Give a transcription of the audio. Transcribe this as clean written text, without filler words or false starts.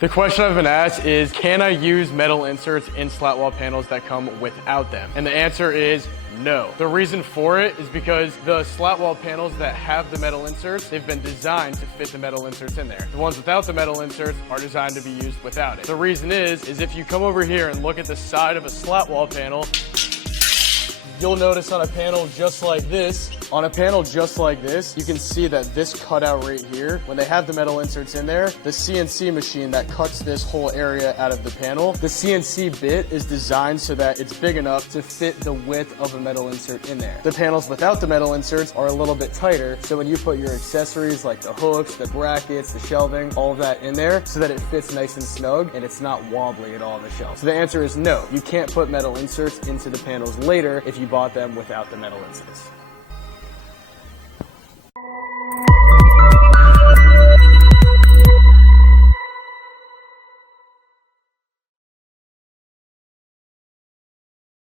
The question I've been asked is, can I use metal inserts in slat wall panels that come without them? And the answer is no. The reason for it is because the slat wall panels that have the metal inserts, they've been designed to fit the metal inserts in there. The ones without the metal inserts are designed to be used without it. The reason is if you come over here and look at the side of a slat wall panel, you'll notice on a panel just like this, you can see that this cutout right here, when they have the metal inserts in there, the CNC machine that cuts this whole area out of the panel, the CNC bit is designed so that it's big enough to fit the width of a metal insert in there. The panels without the metal inserts are a little bit tighter, so when you put your accessories like the hooks, the brackets, the shelving, all of that in there, so that it fits nice and snug and it's not wobbly at all on the shelf. So the answer is no. You can't put metal inserts into the panels later if you bought them without the metal inserts.